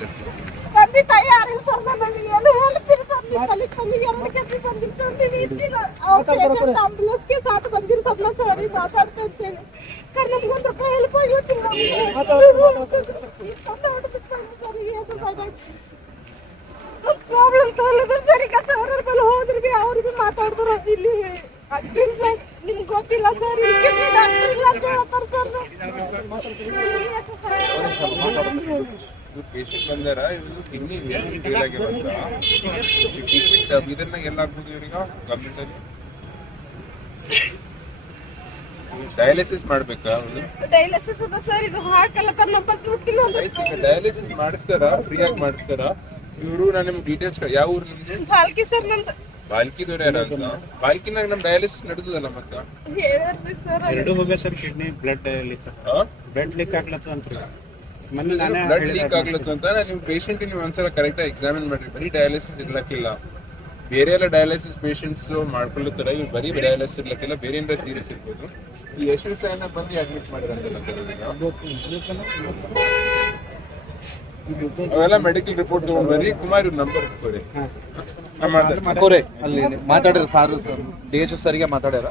ತಂದೆ ತಾಯಿ ಯಾರಿಲ್ಲ ಸರ್, ನನಗೆ ಏನು ಹೆಲ್ಪ್ ಇಲ್ಲ ಸರ್. ನೀವು ಅಲ್ಲಿ ಕಮ್ಮಿಗೆ ಎಮ್ಮಡಿಗೆ ಬಂದಿಲ್ಲ ಸರ್, ನೀವು ಇದ್ದಿಲ್ಲ. ಪೇಷಂಟ್ ಆಂಬುಲೆನ್ಸ್ಗೆ ಸಾಥ್ ಬಂದಿರ್ತಲ್ಲ ಸರ್, ಈಗ ಮಾತಾಡ್ತಾ ಇರ್ತೇನೆ. ಕರ್ ನಮ್ಗೆ ಒಂದು ರೂಪಾಯಿ ಹೆಲ್ಪ್ ಆಗಿಲ್ಲ ಸರ್. Problem solve sir. ಈಗ ಸರ್ ಬಲ್ಲ ಹೋದ್ರೆ ಬಿ ಅವ್ರಿಗೆ ಮಾತಾಡ್ತಾರ. ಇಲ್ಲಿ ಅಗ್ರಿಲ್ ಸರ್ ನಿಮ್ಗೆ ಗೊತ್ತಿಲ್ಲ ಸರ್, ಕಿಡ್ನಿ ಡಾಕ್ಟರ್ ಇಲ್ಲ ಅಂತ ಹೇಳ್ತಾರೆ ಸರ್. ಪೇಷಂಟ್ ಬಂದಾರ, ಇವರು ಕಿಡ್ನಿ ಫೇಲ್ ಆಗಿ ಬಂದ್ರ ಇದನ್ನ ಎಲ್ಲ ಆಗ್ಬೋದು ಇವ್ರೀಗ ಗವರ್ಮೆಂಟ್ ಅಲ್ಲಿ ಡಯಾಲಿಸಿಸ್ ಮಾಡ್ಬೇಕಾ? ಡಯಾಲಿಸಿಸ್ ಅದ ಸರ್, ಇದು ಹಾಕಲ್ಲ ಸರ್. ನಮ್ಮ ಡಯಾಲಿಸಿಸ್ ಮಾಡಿಸ್ತಾರ, ಫ್ರೀ ಆಗಿ ಮಾಡಿಸ್ತಾರ. ಇವರು ನಾನು ನಿಮ್ಗೆ ಡೀಟೇಲ್ಸ್ ಯಾವ ಊರು ನಿಮ್ದು? ಬಾಲ್ಕಿ ಸರ್ ನಂದು. ಬಾಲ್ಕಿದವ್ರು ಯಾರಂತ? ಬಾಲ್ಕಿನಾಗ ನಮ್ ಡಯಾಲಿಸಿಸ್ ನಡೆದದಲ್ಲ ಮತ್ತ ಹೇಳ್ರಿ ಸರ್. ಎರಡು ಹೋಗ್ಯ ಸರ್, ಕಿಡ್ನಿ ಬ್ಲಡ್ ಲೀಕ್ ಆಗ್ಲತ್ತ ಅಂತ್ರಿ. ಬ್ಲಡ್ ಲೀಕ್ ಆಗ್ಲತ್ತು ಅಂತ ನೀವು ಪೇಷಂಟ್ ನೀವು ಒಂದ್ಸಲ ಕರೆಕ್ಟ್ ಆಗಿ ಎಕ್ಸಾಮಿನ್ ಮಾಡ್ರಿ. ಬರೀ ಡಯಾಲಿಸಿಸ್ ಇರ್ಲಕ್ಕಿಲ್ಲ, ಬೇರೆ ಎಲ್ಲ ಡಯಾಲಿಸಿಸ್ ಪೇಷಂಟ್ಸ್ ಮಾಡ್ಕೊಳ್ಳುತ್ತಾರೆ. ಇವ್ರು ಬರೀ ಡಯಾಲಿಸಿಸ್ ಇರ್ಲಕ್ಕಿಲ್ಲ, ಬೇರೆ ಏನಾರ ಸೀರಿಯಸ್ ಇರ್ಬೋದು. ಈ ಯಶಸ್ ಅನ್ನ ಬಂದು ಅಡ್ಮಿಟ್ ಮಾಡಿರಂತಲ್ಲ, ಅವೆಲ್ಲ ಮೆಡಿಕಲ್ ರಿಪೋರ್ಟ್ ತಗೊಂಡ್ ಬರ್ರಿ. ಕುಮಾರ್ ಇವ್ರ ನಂಬರ್ ಇಟ್ಕೊರಿ. ಅಲ್ಲಿ ಮಾತಾಡ್ಯಾರ ಸಾರು, DHO ಸರಿಗೆ ಮಾತಾಡ್ಯಾರ.